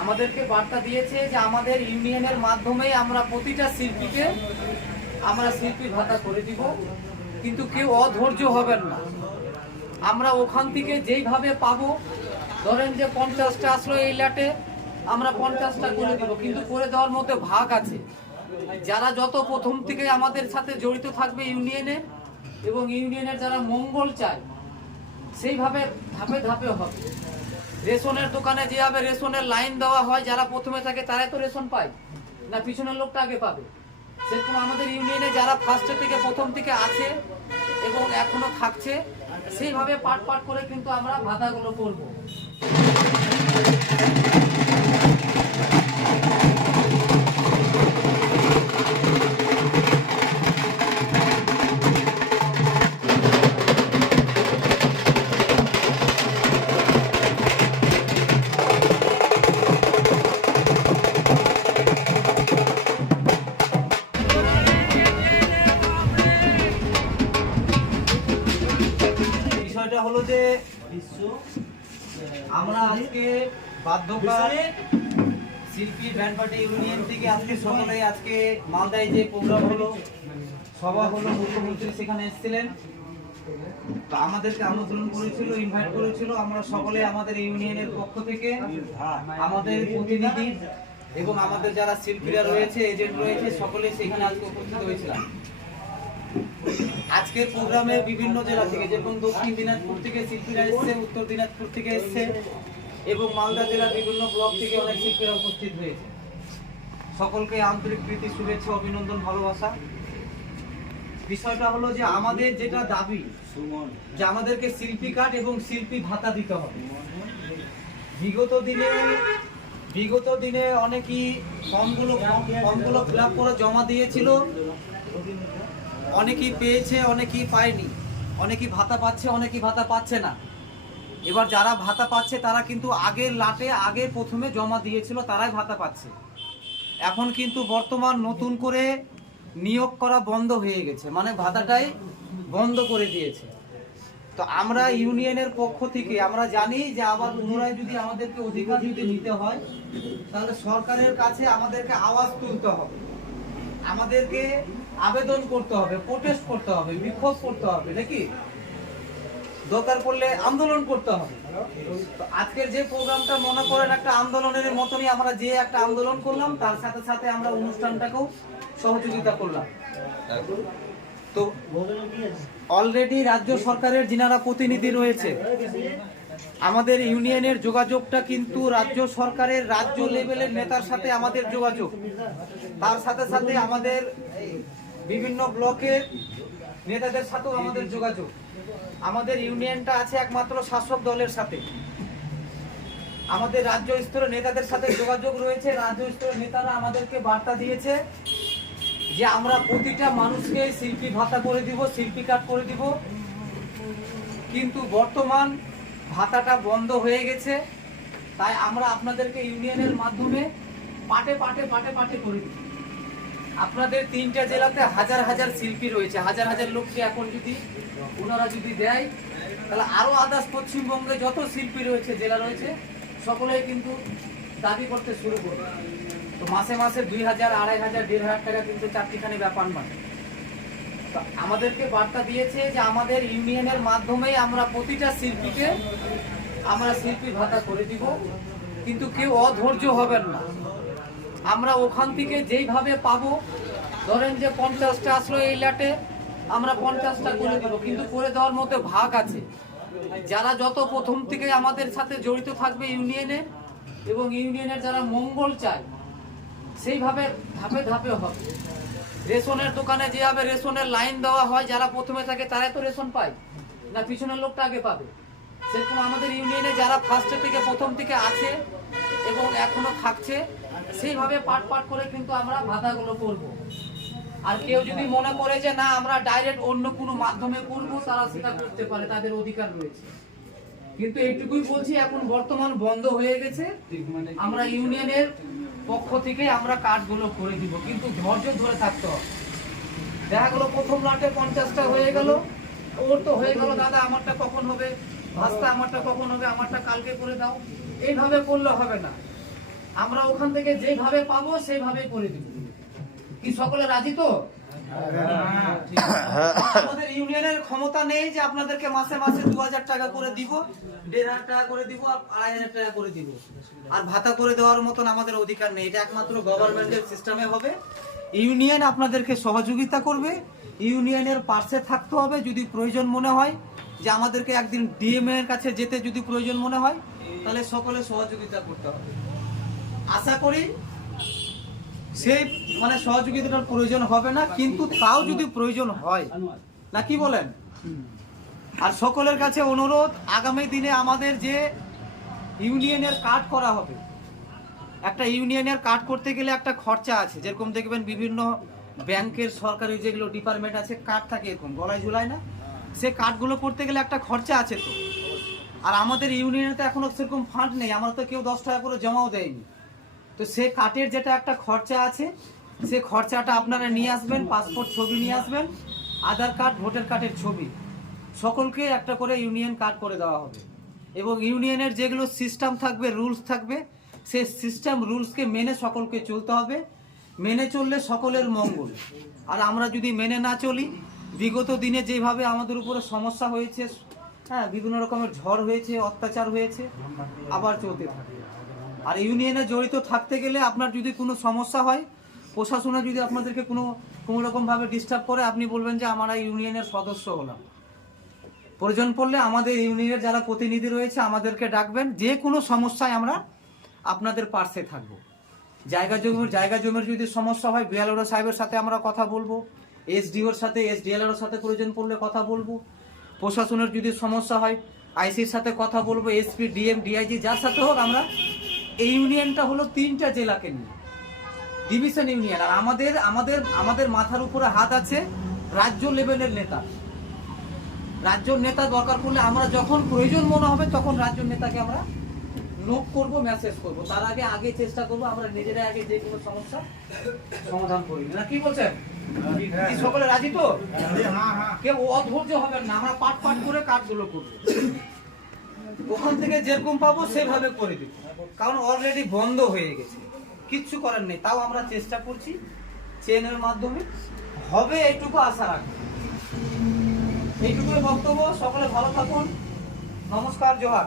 আমাদেরকে বার্তা দিয়েছে যে আমাদের ইউনিয়নের মাধ্যমে আমরা প্রতিটা শিল্পীকে আমরা শিল্পী ভাতা করে দিব, কিন্তু কেউ অধৈর্য হবেন না। আমরা ওখান থেকে যেইভাবে পাবো, ধরেন যে 50টা আসলো এই ল্যাটে, আমরা 50টা করে দিব, কিন্তু করে দেওয়ার মধ্যে ভাগ আছে। যারা যত প্রথম থেকে আমাদের সাথে জড়িত থাকবে ইউনিয়নে এবং ইউনিয়নের যারা মঙ্গল চায়, সেইভাবে ধাপে ধাপে হবে। রেশনের দোকানে যেভাবে রেশনের লাইন দেওয়া হয়, যারা প্রথমে থাকে তারাই তো রেশন পায় না, পিছনের লোকটা আগে পাবে। সেরকম আমাদের ইউনিয়নে যারা ফার্স্টে থেকে প্রথম থেকে আছে এবং এখনো থাকছে, সেইভাবে পাট পাট করে কিন্তু আমরা ভাতাগুলো করবো। বিষয়টা হলো যে আমরা আজকে বাধ্যকার শিল্পী ব্যান্ড পার্টি ইউনিয়ন থেকে আজকে সকলে আজকে মালদায় যে প্রোগ্রাম হলো, সভা হলো, মুখ্যমন্ত্রী সেখানে এসেছিলেন, তো আমাদেরকে আমন্ত্রণ করেছিল, ইনভাইট করেছিল। আমরা সকলে আমাদের ইউনিয়নের পক্ষ থেকে আমাদের প্রতিনিধি এবং আমাদের যারা শিল্পীরা রয়েছে, এজেন্ট রয়েছে, সকলে সেখানে আজকে উপস্থিত হয়েছিলাম। আজকের প্রোগ্রামে বিভিন্ন জেলা থেকে, যেমন দক্ষিণ দিনাজপুর থেকে শিল্পীরা এসছে, উত্তর দিনাজপুর থেকে এসছে এবং মালদা জেলার বিভিন্ন ব্লক থেকে অনেক শিল্পীরা উপস্থিত হয়েছে। সকলকে আন্তরিক প্রীতি, শুভেচ্ছা, অভিনন্দন, ভালোবাসা। বিষয়টা হলো যে আমাদের যেটা দাবি, যে আমাদেরকে শিল্পী কার্ড এবং শিল্পী ভাতা দিতে হবে। বিগত দিনে অনেকেই ফর্মগুলো ফিল আপ করে জমা দিয়েছিল, অনেকেই পেয়েছে, অনেকেই পায়নি, অনেকেই ভাতা পাচ্ছে, অনেকেই ভাতা পাচ্ছে না। এবার যারা ভাতা পাচ্ছে তারা কিন্তু আগের লাটে আগে প্রথমে জমা দিয়েছিল, তারাই ভাতা পাচ্ছে। এখন কিন্তু বর্তমান নতুন করে নিয়োগ করা বন্ধ হয়ে গেছে, মানে ভাতাটাই বন্ধ করে দিয়েছে। তো আমরা ইউনিয়নের পক্ষ থেকে আমরা জানি যে আবার পুনরায় যদি আমাদেরকে অধিকার যদি নিতে হয়, তাহলে সরকারের কাছে আমাদেরকে আওয়াজ তুলতে হবে, আমাদেরকে আবেদন করতে হবে, প্রোটেস্ট করতে হবে, বিক্ষোভ করতে হবে, নাকি দরকার পড়লে আন্দোলন করতে হবে। তো আজকের যে প্রোগ্রামটা মনে করেন একটা আন্দোলনের মতনই, আমরা যে একটা আন্দোলন করলাম, তার সাথে সাথে আমরা অনুষ্ঠানটাকেও সহযোগিতা করলাম। তো অলরেডি রাজ্য সরকারের যিনারা প্রতিনিধি রয়েছে, আমাদের ইউনিয়নের যোগাযোগটা কিন্তু রাজ্য সরকারের রাজ্য লেভেলের নেতার সাথে আমাদের যোগাযোগ, তার সাথে সাথে আমাদের বিভিন্ন ব্লকের নেতাদের সাথেও আমাদের যোগাযোগ। আমাদের ইউনিয়নটা আছে একমাত্র শাসক দলের সাথে, আমাদের রাজ্য স্তরের নেতাদের সাথে যোগাযোগ রয়েছে। রাজ্য স্তরের নেতারা আমাদেরকে বার্তা দিয়েছে যে আমরা প্রতিটা মানুষকে শিল্পী ভাতা করে দিব, শিল্পী কার্ড করে দিব, কিন্তু বর্তমান ভাতাটা বন্ধ হয়ে গেছে। তাই আমরা আপনাদেরকে ইউনিয়নের মাধ্যমে পাটে পাটে পাটে পাটে করে দিব। আপনাদের 3টা জেলাতে হাজার হাজার শিল্পী রয়েছে, হাজার হাজার লোককে এখন যদি ওনারা যদি দেয়, তাহলে আরো আদার্স পশ্চিমবঙ্গে যত শিল্পী রয়েছে, জেলা রয়েছে, সকলেই কিন্তু দাবি করতে শুরু করবে। তো মাসে মাসে 2000, 2500, 1500 টাকা কিন্তু চারটিখানি ব্যাপার নয়। তো আমাদেরকে বার্তা দিয়েছে যে আমাদের ইউনিয়নের মাধ্যমেই আমরা প্রতিটা শিল্পীকে আমরা শিল্পী ভাতা করে দিব, কিন্তু কেউ অধৈর্য হবেন না। আমরা ওখান থেকে যেইভাবে পাবো, ধরেন যে 50টা আসলো এই ল্যাটে, আমরা 50টা করে দিব, কিন্তু করে দেওয়ার মধ্যে ভাগ আছে। যারা যত প্রথম থেকে আমাদের সাথে জড়িত থাকবে ইউনিয়নে এবং ইউনিয়নের যারা মঙ্গল চায়, সেইভাবে ধাপে ধাপে হবে। রেশনের দোকানে যেভাবে রেশনের লাইন দেওয়া হয়, যারা প্রথমে থাকে তারাই তো রেশন পায় না, পিছনের লোকটা আগে পাবে। সেরকম আমাদের ইউনিয়নে যারা ফার্স্টে থেকে প্রথম থেকে আছে এবং এখনো থাকছে, সেইভাবে পাট পাট করে কিন্তু আমরা ভাতাগুলো করব। আর কেউ যদি মনে করে যে না আমরা ডাইরেক্ট অন্য কোনো মাধ্যমে করবো, তারা সেটা করতে পারে, তাদের অধিকার রয়েছে। কিন্তু এইটুকুই বলছি, এখন বর্তমান বন্ধ হয়ে গেছে। আমরা ইউনিয়নের পক্ষ থেকে আমরা কার্ডগুলো করে দিব, কিন্তু ধৈর্য ধরে থাকতে হবে। দেখা গেল প্রথম লাটে 50টা হয়ে গেল, ওর তো হয়ে গেল, দাদা আমারটা কখন হবে, ভাস্তা আমারটা কখন হবে, আমারটা কালকে করে দাও, এইভাবে করলে হবে না। আমরা ওখান থেকে যেভাবে পাবো সেইভাবে করে দিব। কি সকলে রাজি তো? ঠিক আছে। আমাদের ইউনিয়নের ক্ষমতা নেই যে আপনাদেরকে মাসে মাসে 2000 টাকা করে দিব, 1500 টাকা করে দিব, আর 2500 টাকা করে দিব, আর ভাতা করে দেওয়ার মতন আমাদের অধিকার নেই। এটা একমাত্র গভর্নমেন্টের সিস্টেমে হবে। ইউনিয়ন আপনাদেরকে সহযোগিতা করবে, ইউনিয়নের পাশে থাকতে হবে। যদি প্রয়োজন মনে হয় যে আমাদেরকে একদিন ডিএম এর কাছে যেতে যদি প্রয়োজন মনে হয়, তাহলে সকলে সহযোগিতা করতে হবে। আশা করি সেই মানে সহযোগিতার প্রয়োজন হবে না, কিন্তু তাও যদি প্রয়োজন হয়, না কি বলেন? আর সকলের কাছে অনুরোধ, আগামী দিনে আমাদের যে ইউনিয়নের কার্ড করা হবে, একটা ইউনিয়নের কার্ড করতে গেলে একটা খরচা আছে। যেরকম দেখবেন বিভিন্ন ব্যাংকের সরকারি যেগুলো ডিপার্টমেন্ট আছে, কার্ড থাকে এরকম গলায় ঝুলায় না, সে কার্ডগুলো করতে গেলে একটা খরচা আছে তো। আর আমাদের ইউনিয়নে তো এখনো সেরকম ফান্ড নেই, আমরা তো কেউ 10 টাকা করে জমাও দেয়নি। তো সে কার্ডের যেটা একটা খরচা আছে, সে খরচাটা আপনারা নিয়ে আসবেন। পাসপোর্ট ছবি নিয়ে আসবেন, আধার কার্ড, ভোটার কার্ডের ছবি, সকলকে একটা করে ইউনিয়ন কার্ড করে দেওয়া হবে। এবং ইউনিয়নের যেগুলো সিস্টেম থাকবে, রুলস থাকবে, সেই সিস্টেম রুলসকে মেনে সকলকে চলতে হবে। মেনে চললে সকলের মঙ্গল। আর আমরা যদি মেনে না চলি, বিগত দিনে যেভাবে আমাদের উপরে সমস্যা হয়েছে, হ্যাঁ, বিভিন্ন রকমের ঝড় হয়েছে, অত্যাচার হয়েছে, আবার চলতে থাকে। আর ইউনিয়নে জড়িত থাকতে গেলে আপনার যদি কোনো সমস্যা হয়, প্রশাসনে যদি আপনাদেরকে কোনো রকমভাবে ডিস্টার্ব করে, আপনি বলবেন যে আমরা ইউনিয়নের সদস্য হলাম। প্রয়োজন পড়লে আমাদের ইউনিয়নের যারা প্রতিনিধি রয়েছে আমাদেরকে ডাকবেন, যে কোনো সমস্যায় আমরা আপনাদের পাশে থাকবো। জায়গা জমির যদি সমস্যা হয়, বিএলআরও সাহেবের সাথে আমরা কথা বলবো, এসডিওর সাথে, এসডিএলআর সাথে প্রয়োজন পড়লে কথা বলবো। প্রশাসনের যদি সমস্যা হয়, আইসির সাথে কথা বলবো, এসপি, ডিএম, ডিআইজি, যার সাথে হোক। আমরা এই ইউনিয়নটা হলো 3টা জেলাকে নিয়ে ডিভিশন ইউনিয়ন। আর আমাদের মাথার উপরে হাত আছে রাজ্য লেভেলের নেতা। রাজ্য নেতা দরকার পড়লে আমরা যখন প্রয়োজন মনে হবে তখন রাজ্য নেতাকে আমরা নোট করব, মেসেজ করব। তার আগে চেষ্টা করব আমরা নিজেরা আগে যে কোনো সমস্যা সমাধান করি। না কি বলছেন? কি সকলে রাজি তো? কেউ অধৈর্য হবেন না, আমরা পাট করে কাজগুলো করব। ওখান থেকে যেরকম পাবো সেভাবে করে দিব, কারণ অলরেডি বন্ধ হয়ে গেছে, কিচ্ছু করার নেই। তাও আমরা চেষ্টা করছি চেনের মাধ্যমে হবে, এইটুকু আশা রাখবো। এইটুকুই বক্তব্য। সকলে ভালো থাকুন। নমস্কার, জোহার।